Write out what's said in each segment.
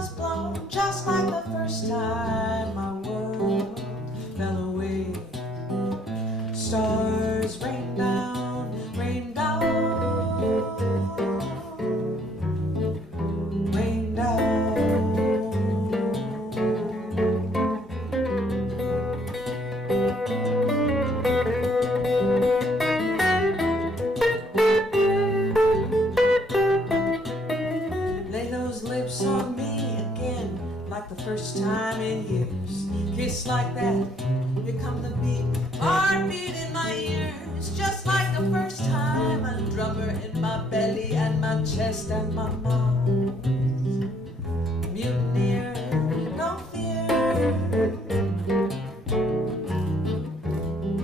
was blown just like the first time my world fell away. Stars rain down, rain down, rain down. Lips on me again, like the first time in years. Kiss like that, here come the beat, heartbeat in my ears. Just like the first time, a drummer in my belly and my chest and my mouth. Mutineer, no fear.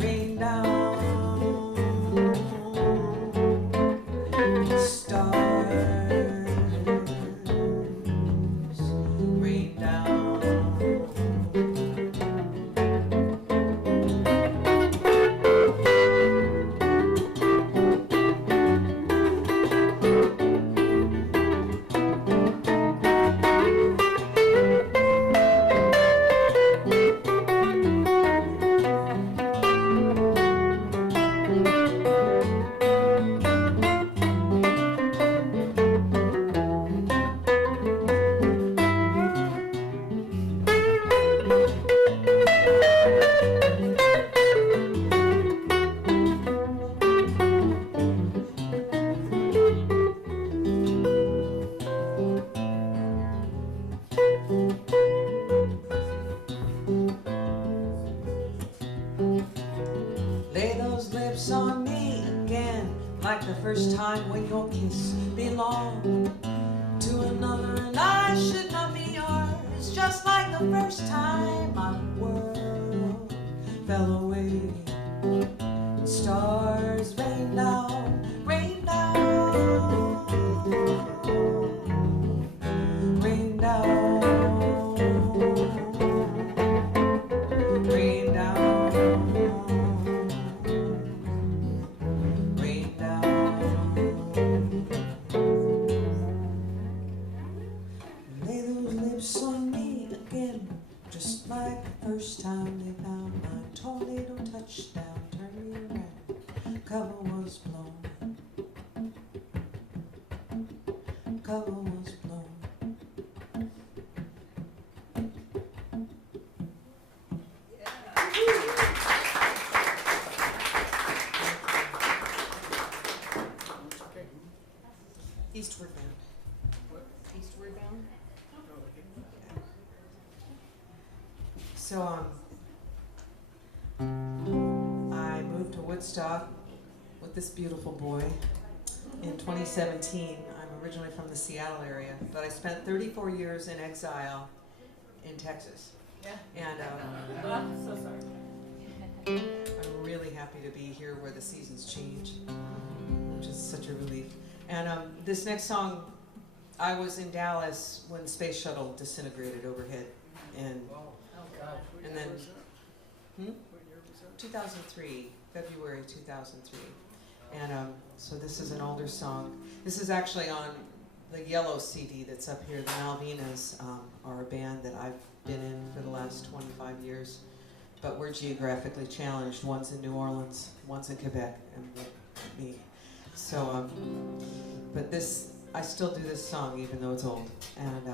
Rain down, stars. Lay those lips on me again, like the first time when your kiss belonged to another and I should not be yours. Just like the first time my world fell away. Stars rain down, rain down, rain down, rain down. On me again, just like the first time they found my tornado touchdown. Turn me around, cover was blown, cover was blown. Eastward Bound. What? Eastward Bound? So I moved to Woodstock with this beautiful boy in 2017. I'm originally from the Seattle area, but I spent 34 years in exile in Texas. Yeah. And I'm so sorry. I'm really happy to be here where the seasons change, which is such a relief. And this next song, I was in Dallas when the space shuttle disintegrated overhead, and and then, 2003, February 2003. And so this is an older song. This is actually on the yellow CD that's up here. The Malvinas are a band that I've been in for the last 25 years. But we're geographically challenged. One's in New Orleans, one's in Quebec, and me. So, but this, I still do this song even though it's old. And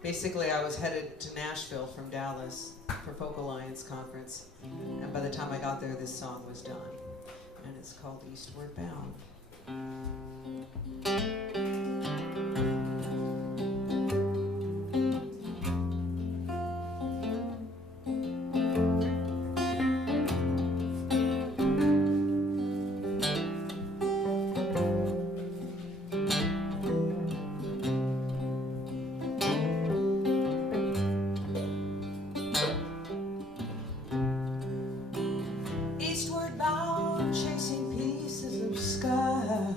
basically, I was headed to Nashville from Dallas for Folk Alliance Conference, and by the time I got there, this song was done, and it's called Eastward Bound. Eastward bound, chasing pieces of sky.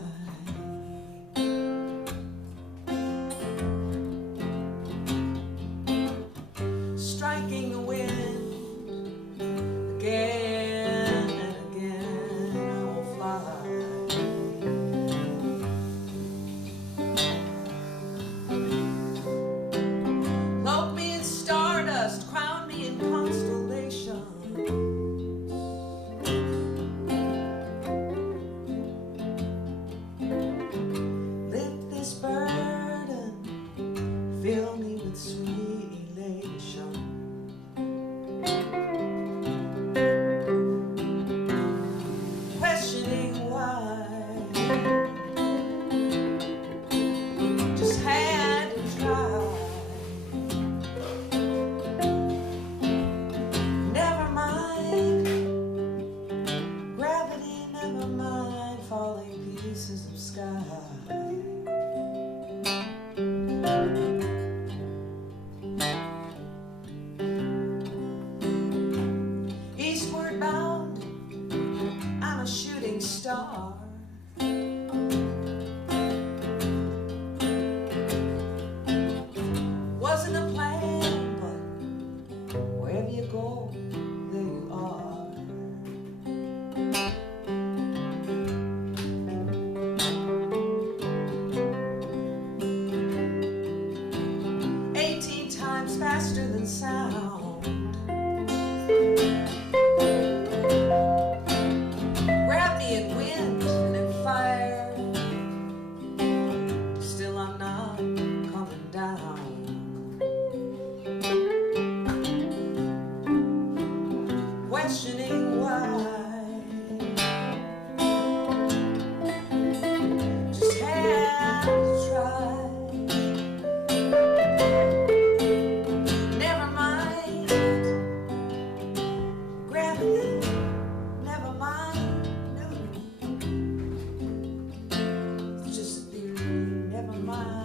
wasn't a plan, but wherever you go, there you are. 18 times faster than sound. Grab me in wind and in fire. Still I'm not coming down. Questioning why. Just had to try. Never mind gravity. Never mind. No. It's just theory. Never mind.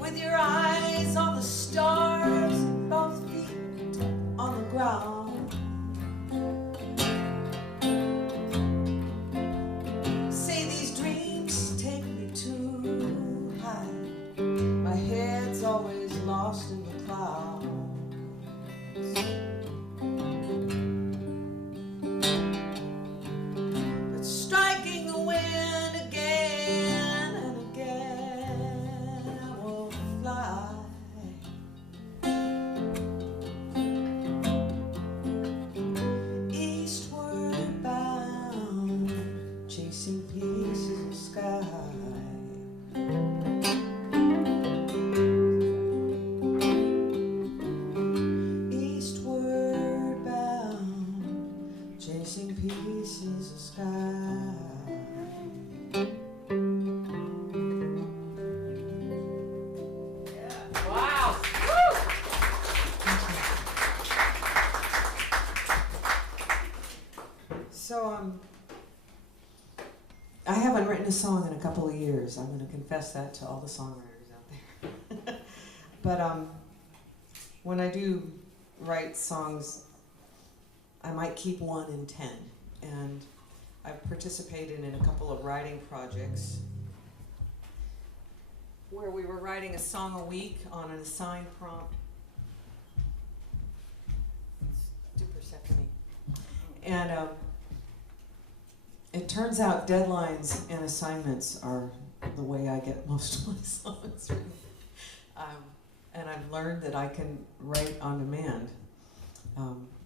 With your eyes on the stars, both feet on the ground. Say these dreams take me too high. My head's always lost in the clouds. But striking the wind again and again, I will fly. Eastward bound, chasing pieces of sky. Eastward bound, chasing pieces of sky. Wow. So, I haven't written a song in a couple of years. I'm going to confess that to all the songwriters out there. But when I do write songs, I might keep 1 in 10. And I've participated in a couple of writing projects where we were writing a song a week on an assigned prompt. Do Persephone. And it turns out deadlines and assignments are the way I get most of my songs written. And I've learned that I can write on demand.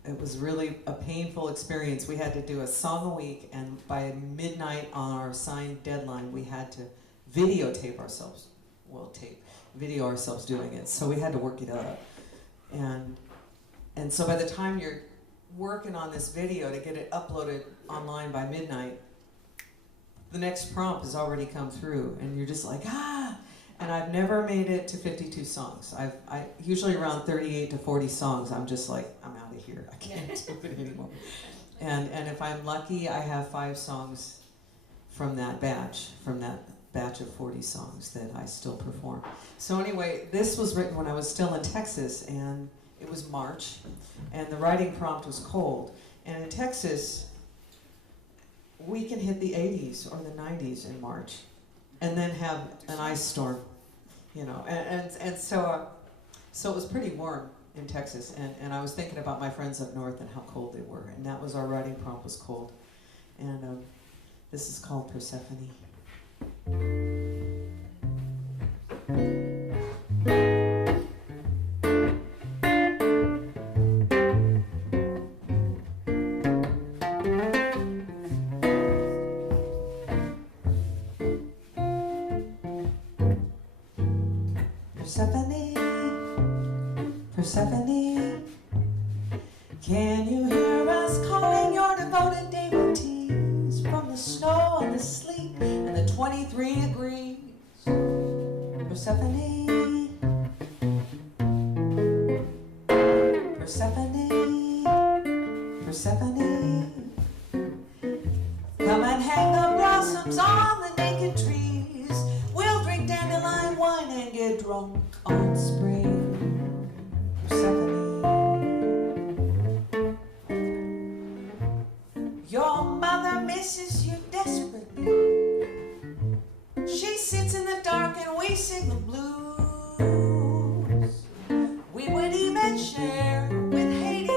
It was really a painful experience. We had to do a song a week, and by midnight on our assigned deadline, we had to videotape ourselves. Video ourselves doing it. So we had to work it up. And so by the time you're working on this video to get it uploaded online by midnight, the next prompt has already come through, and you're just like, ah! And I've never made it to 52 songs. I usually around 38 to 40 songs, I'm just like, I'm out of here. I can't do it anymore. And if I'm lucky, I have 5 songs from that batch of 40 songs that I still perform. So anyway, this was written when I was still in Texas, and it was March, and the writing prompt was cold. And in Texas, we can hit the 80s or the 90s in March, and then have an ice storm, you know. And so it was pretty warm in Texas, and I was thinking about my friends up north and how cold they were, and that was our writing prompt, was cold. And this is called Persephone. Persephone, can you hear us calling your devoted devotees from the snow and the sleet and the 23 degrees? Persephone, Persephone, Persephone, come and hang the blossoms on the naked trees. We'll drink dandelion wine and get drunk on spring. Persephone, your mother misses you desperately. She sits in the dark and we sing the blues. We would even share with Hades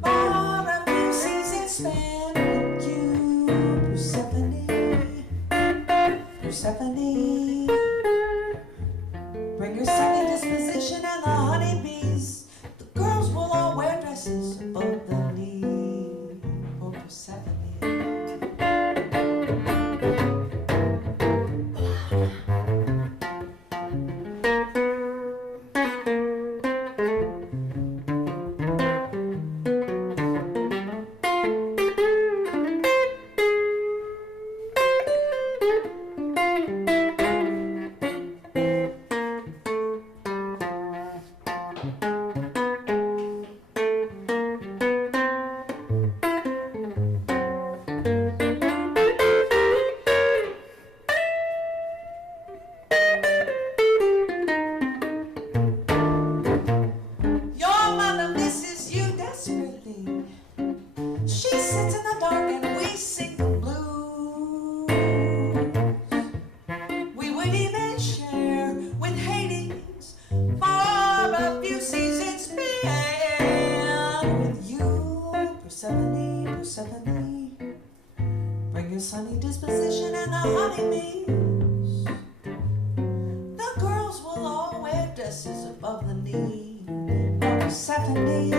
for a few seasons spent with you. Persephone, Persephone, bring your sunny disposition and the honeybees. The girls will all wear dresses above the knee. Oh, Persephone. Persephone, bring your sunny disposition and the honeybees. The girls will all wear dresses above the knee. Persephone,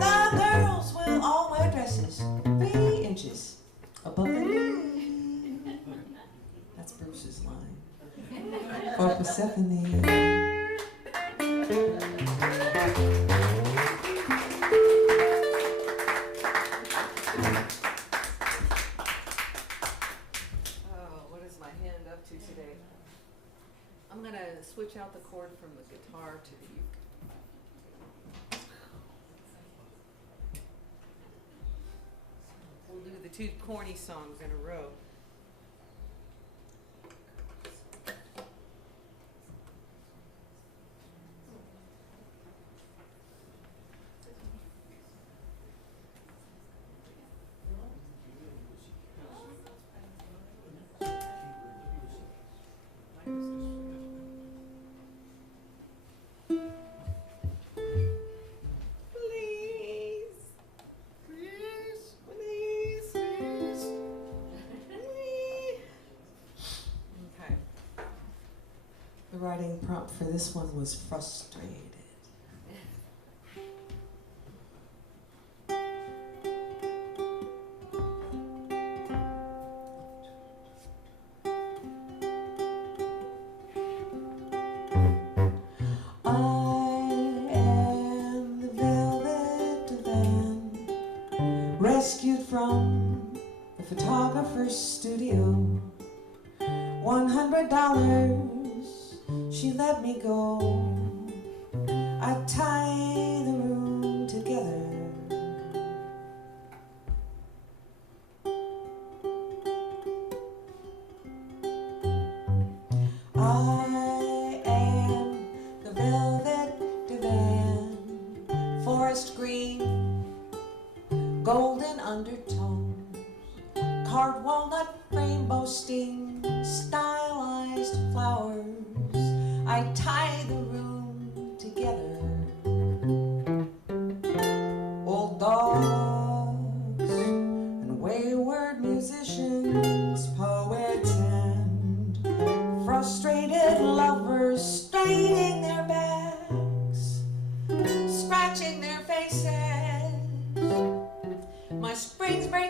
the girls will all wear dresses 3 inches above the knee. That's Bruce's line for Persephone. Today. I'm going to switch out the chord from the guitar to the uke. We'll do the 2 corny songs in a row. The writing prompt for this one was frustrated. I am the velvet divan, rescued from the photographer's studio. $100, she let me go. I tie the room together. I am the velvet divan, forest green, golden undertones, carved walnut, rainbow sting, stylized flowers. I tie the room together. Old dogs and wayward musicians, poets and frustrated lovers, straining their backs, scratching their faces. My springs break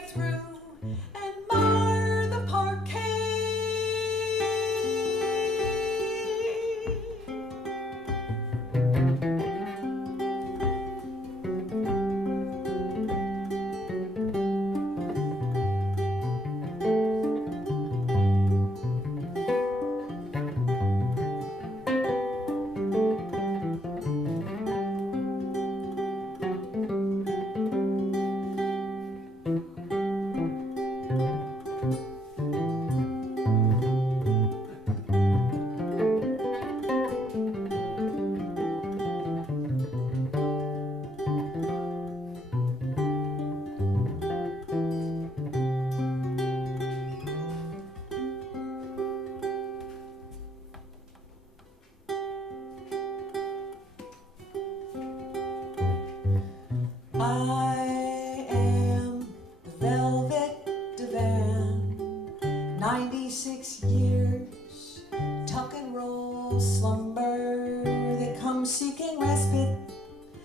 I am the velvet divan, 96 years, tuck and roll slumber. They come seeking respite,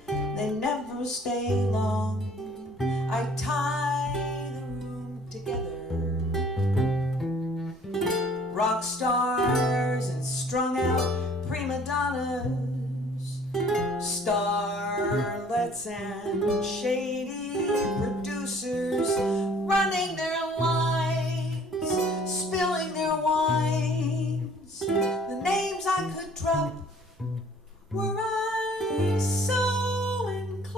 they never stay long. I tie the room together, rock stars and strung out prima donnas, starlets and shady producers running their lines, spilling their wines. The names I could drop were I so inclined.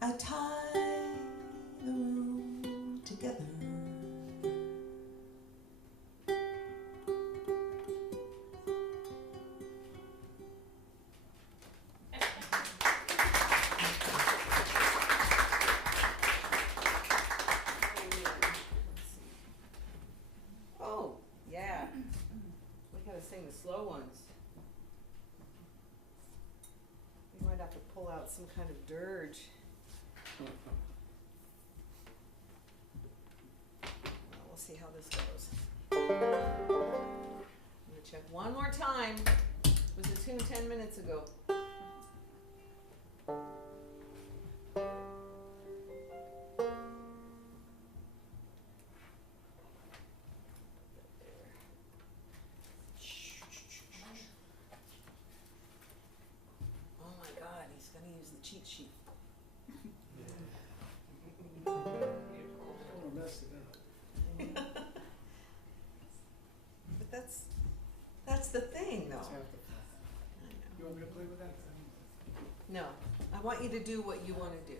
I tie the room together. Oh, yeah. We gotta sing the slow ones. We might have to pull out some kind of dirge. Well, we'll see how this goes. I'm gonna check one more time. Was the tune 10 minutes ago? Oh my God, he's gonna use the cheat sheet. But that's the thing, though. You want me to play with that? No, I want you to do what you want to do.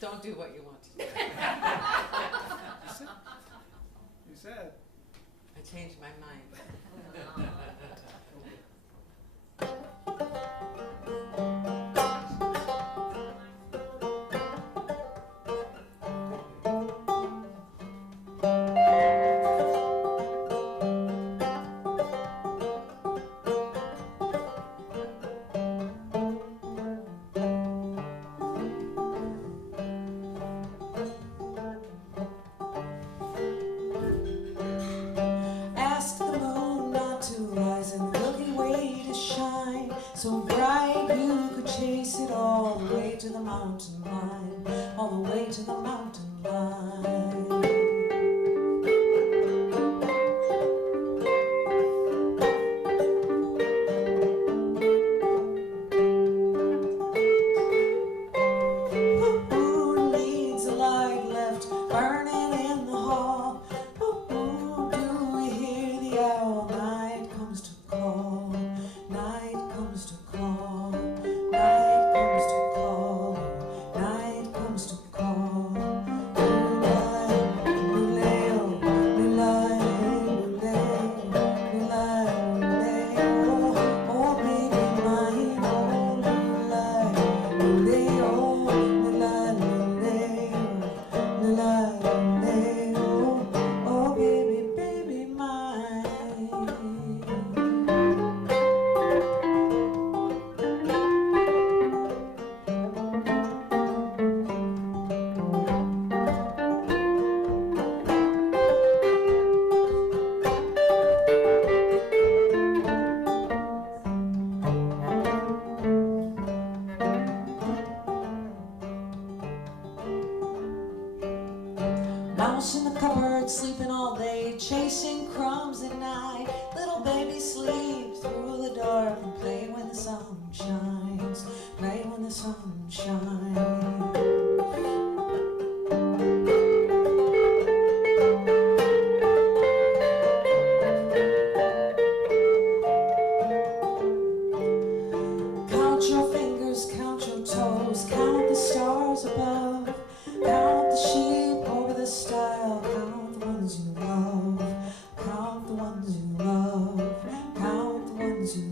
Don't do what you want to do. You said. I changed my mind. Ask the moon not to rise and the Milky Way to shine so bright you could chase it all the way to the mountain line, all the way to the mountain line. Moon leads a light left burning in the hall. Do we hear the owl? Night comes to call. Night comes to call. Night comes to call. Night comes to call. Moonlight, moonlight, moonlight, moonlight, moonlight. Oh, oh, baby mine. Oh, moonlight, moonlight. Oh, moonlight, moonlight, moonlight, moonlight. Oh, baby, baby mine. Mouse in the cupboard, sleeping all day, chasing crumbs at night. Little baby sleeps through the dark and play when the sun shines. Play when the sun shines. Count your fingers, count your toes, count the stars above, count the sheep over the stile, count the ones you love, count the ones you love, count the ones you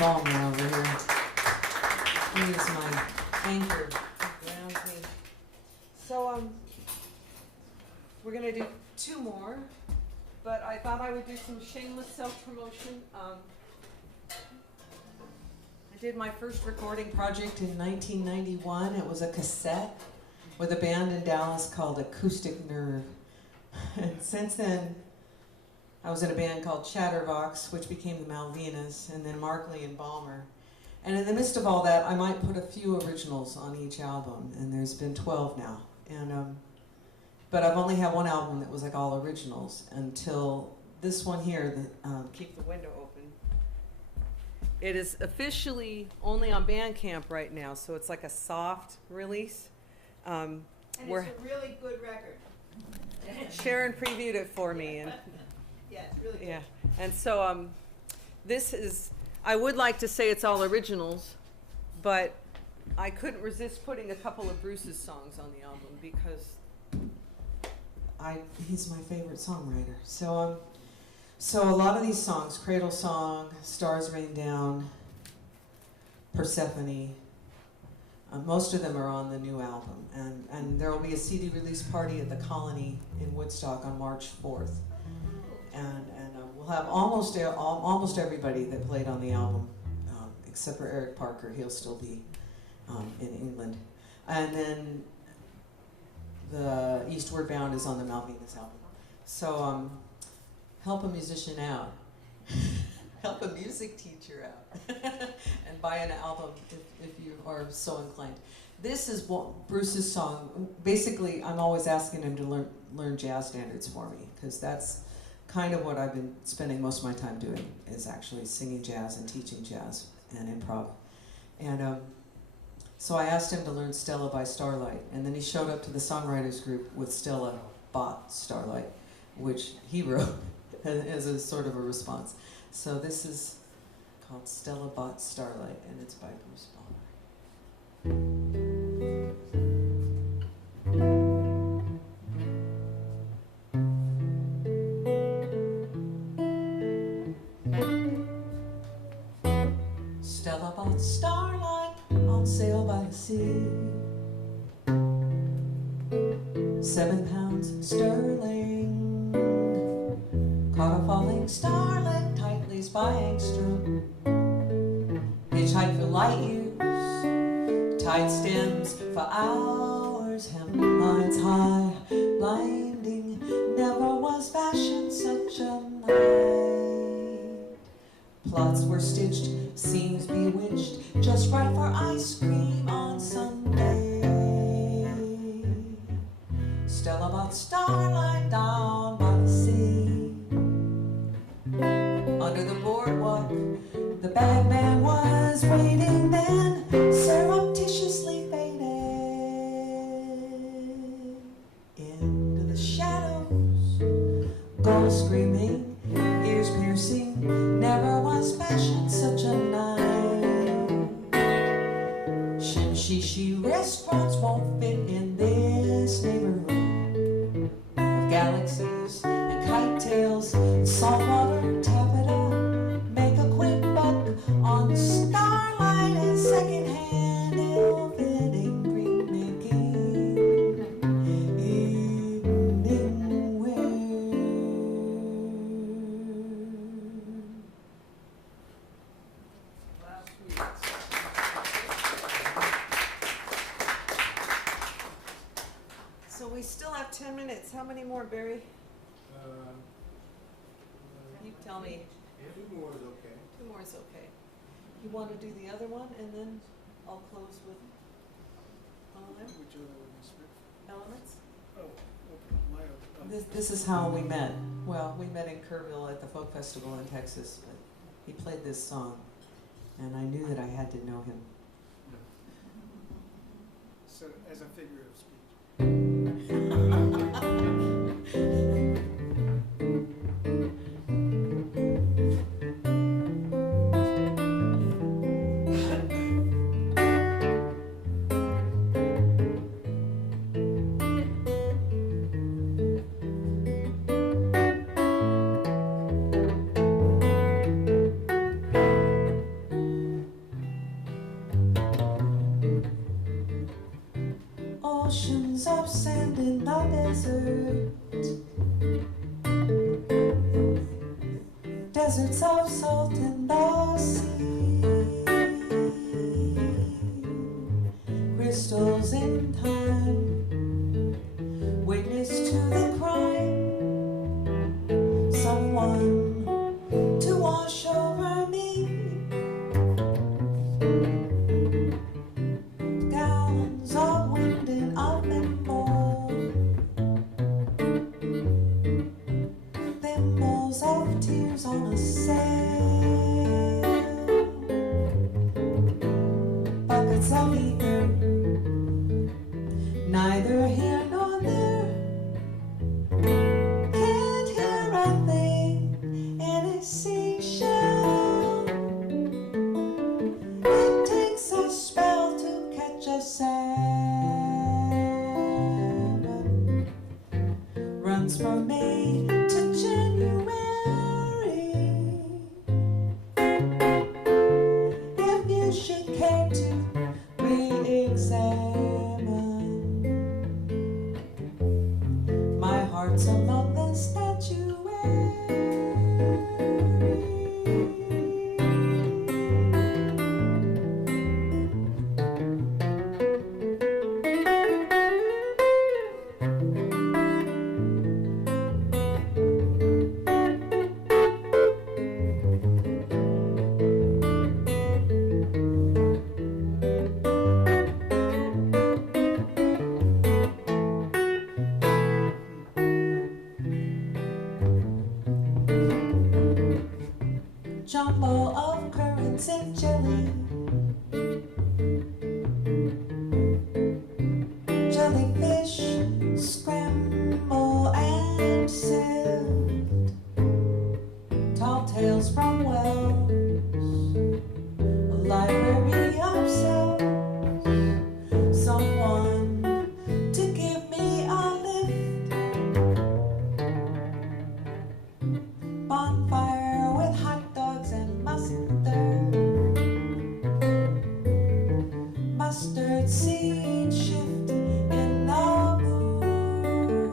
Balmer over here. He is my anchor. He grounds me. So, we're gonna do two more, but I thought I would do some shameless self-promotion. I did my first recording project in 1991. It was a cassette with a band in Dallas called Acoustic Nerve. And since then, I was in a band called Chatterbox, which became the Malvinas, and then Markley and Balmer. And in the midst of all that, I might put a few originals on each album, and there's been 12 now. And but I've only had one album that was like all originals until this one here, Keep the Window Open. It is officially only on Bandcamp right now, so it's like a soft release. And it's a really good record. Sharon previewed it for me, and Yeah, it's really good. yeah, and so this is. I would like to say it's all originals, but I couldn't resist putting a couple of Bruce's songs on the album because he's my favorite songwriter. So so a lot of these songs, Cradle Song, Stars Rain Down, Persephone, most of them are on the new album, and there will be a CD release party at the Colony in Woodstock on March 4th, and we'll have almost everybody that played on the album, except for Eric Parker. He'll still be in England, and then the Eastward Bound is on the Malvinas album. So help a musician out, help a music teacher out, and buy an album if you are so inclined. This is Bruce's song. Basically, I'm always asking him to learn jazz standards for me, because that's kind of what I've been spending most of my time doing, is actually singing jazz and teaching jazz and improv. And so I asked him to learn Stella by Starlight, and then he showed up to the songwriters group with Stella bought Starlight, which he wrote as a sort of a response. So this is called Stella Bought Starlight, and it's by Bruce Balmer. Stella bought starlight on sale by the sea. 7 pounds sterling. Caught a falling starlet tightly by Angstrom. Hitchhike for light years. Tight stems for hours. Hemlines high, blinding. Never was fashion such a night. Plots were stitched, seams bewitched, just right for ice cream on Sunday. Stella bought starlight down by the sea. Under the boardwalk, the bagman was waiting, then surreptitiously faded into the shadows. Gold screaming, ears piercing, never was fashion such a night. Shinshishi restaurants won't fit in this neighborhood of galaxies and kite tails and saltwater taffeta. Make a quick buck on starlight and secondhand ill-fitting green-making evening wear. Wow, sweet. So we still have 10 minutes. How many more, Barry? You tell me. 2 more is okay. 2 more is okay. You want to do the other one, and then I'll close with Which other one is it? Elements? Oh, okay. This is how we met. Well, we met in Kerrville at the folk festival in Texas, but he played this song, and I knew that I had to know him. So, as a figure of speech. oceans of sand in the desert, deserts of salt in the sea, crystals in time, witness to the crime, someone to wash over me, gallons of wind in a limbo, thimbles of tears on a sail, buckets of ether, neither here nor there, can't hear a thing in a seashell. It takes a spell to catch a salmon, runs from May to January. If you should care to re-examine, my heart's among the statuary. Jumbo of currants and jelly, jellyfish, scramble and sift, tall tales from wells, a library of cells, someone to give me a lift, bonfire with hot dogs and mustard seed shift in the moon,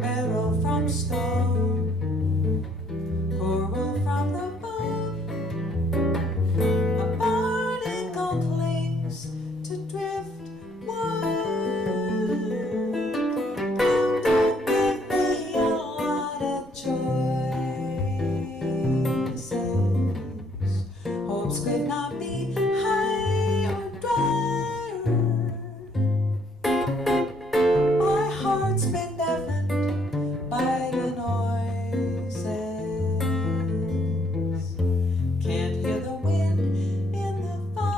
marrow from stone, coral from the bone, a barnacle clings to driftwood. Don't give me a lot of choices, hopes could not be high or drier. My heart's been deafened by the noises, can't hear the wind in the fire.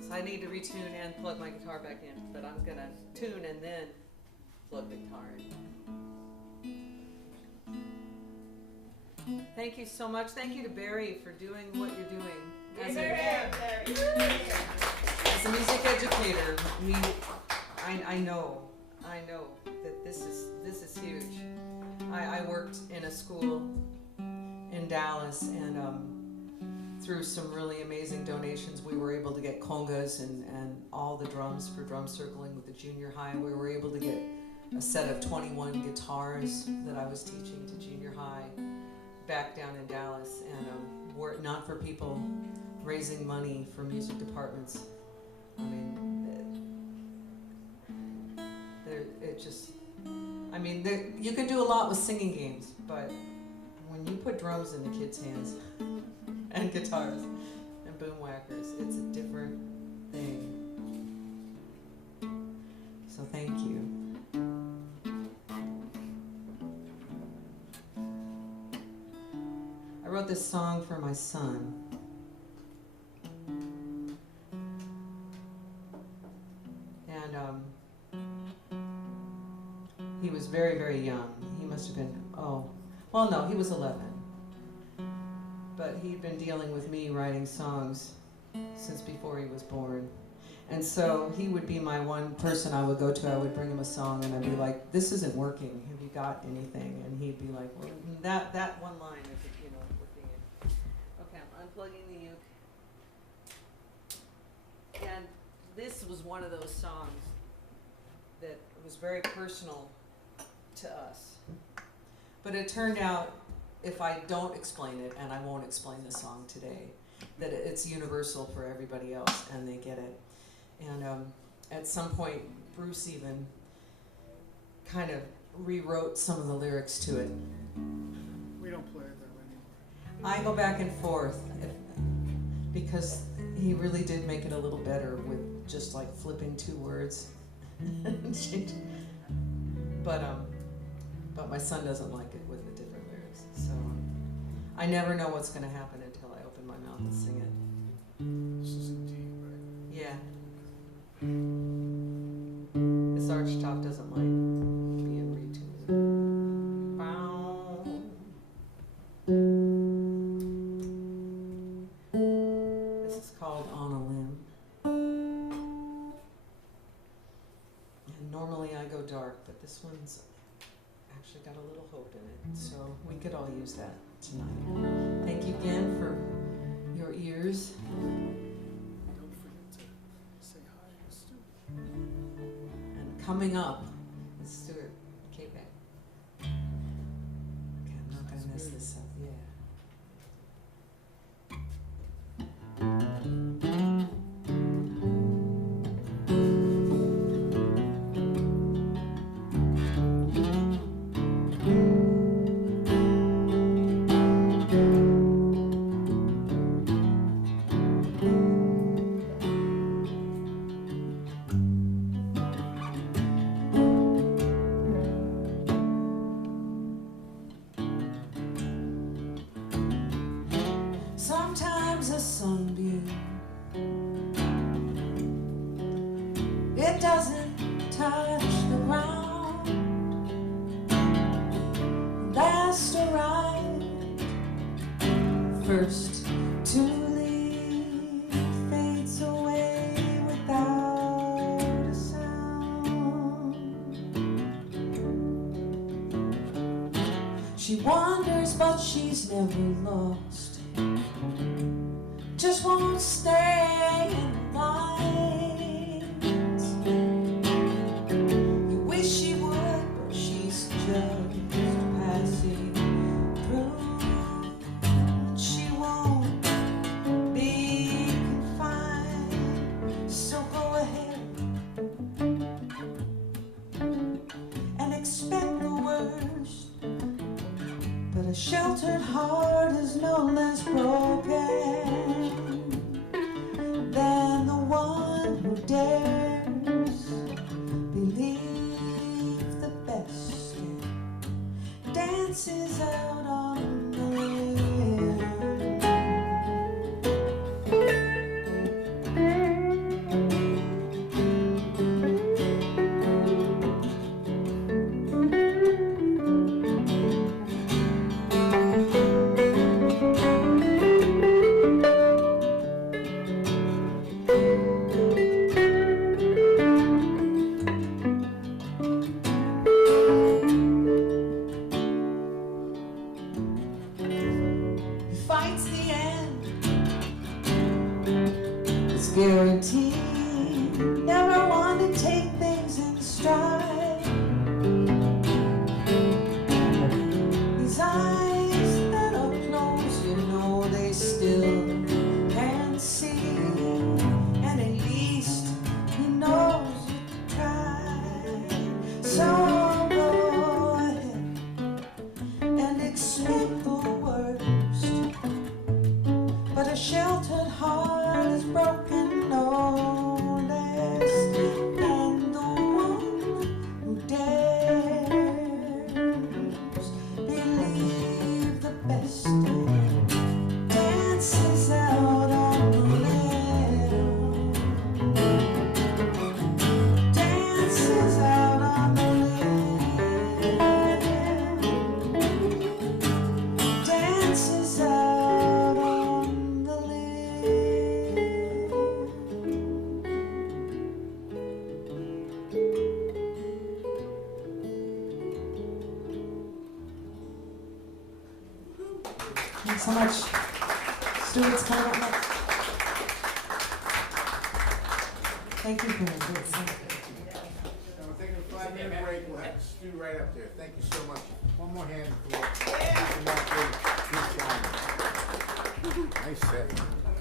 So I need to retune and plug my guitar back in, but I'm gonna tune and then plug the guitar in. Thank you so much. Thank you to Barry for doing what you're doing. As a music educator, I know that this is huge. I worked in a school in Dallas, and through some really amazing donations, we were able to get congas and all the drums for drum circling with the junior high. We were able to get a set of 21 guitars that I was teaching to junior high back down in Dallas, and were it not for people raising money for music departments, I mean, you can do a lot with singing games, but when you put drums in the kids' hands and guitars and boom whackers, it's a different thing. thank you. I wrote this song for my son. And he was very, very young. He must have been, well, no, he was 11. But he'd been dealing with me writing songs since before he was born. And so he would be my one person I would go to. I would bring him a song and I'd be like, this isn't working. Have you got anything? And he'd be like, well, that one line isn't, working. Okay, I'm unplugging the uke. And this was one of those songs that was very personal to us. But it turned out, if I don't explain it, and I won't explain the song today, that it's universal for everybody else and they get it. And at some point, Bruce even kind of rewrote some of the lyrics to it. We don't play it that way anymore. I go back and forth because he really did make it a little better with just like flipping 2 words. But my son doesn't like it with the different lyrics. So I never know what's going to happen until I open my mouth and sing it. This is in D, right? Yeah. This archtop doesn't like being retuned. Bow. This is called On a Limb. And normally I go dark, but this one's actually got a little hope in it. So we could all use that tonight. Thank you again for your ears. Don't forget to say hi to Stu. And coming up is Stuart K-Beck. Okay, I'm not going to mess this up. Yeah. Sometimes a sunbeam, it doesn't touch the ground. Last arrived, first to leave, fades away without a sound. She wanders, but she's never lost. Just won't stay in the lines. You wish she would, but she's just passing through. She won't be confined, so go ahead and expect the worst. But a sheltered heart is no less broken than the one who dares believe the best and dances out on the limb. Fights the end, it's guaranteed. Never one to take things in stride. These eyes that are closed, you know they still can see. And at least he knows you tried. So go ahead and expect the worst. But a sheltered heart is broken no less than the one Thanks so much. Stuart's coming up next. Thank you for this. We're taking a 5-minute break. We'll have Stu right up there. Thank you so much. One more hand for Mr. Markley. Bruce Balmer. Nice set.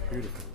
Beautiful.